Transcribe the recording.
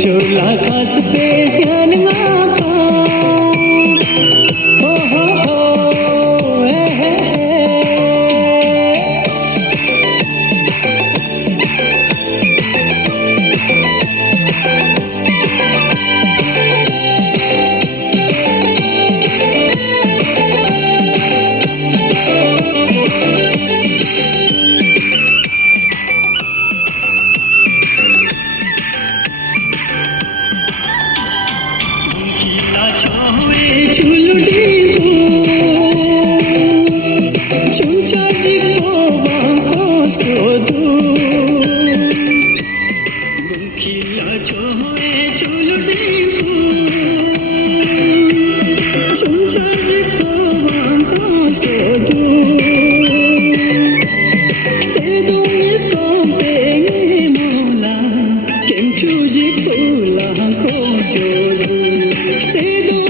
Chola khas pe syan nga pa ho ho ho hey chulu di ko chuncha ji ko bang khos ko du gunkhila choe chulu di ko chuncha ji ko bang khos ko du se dum is kom pe mola kem chu ji ko la khos ko du se dum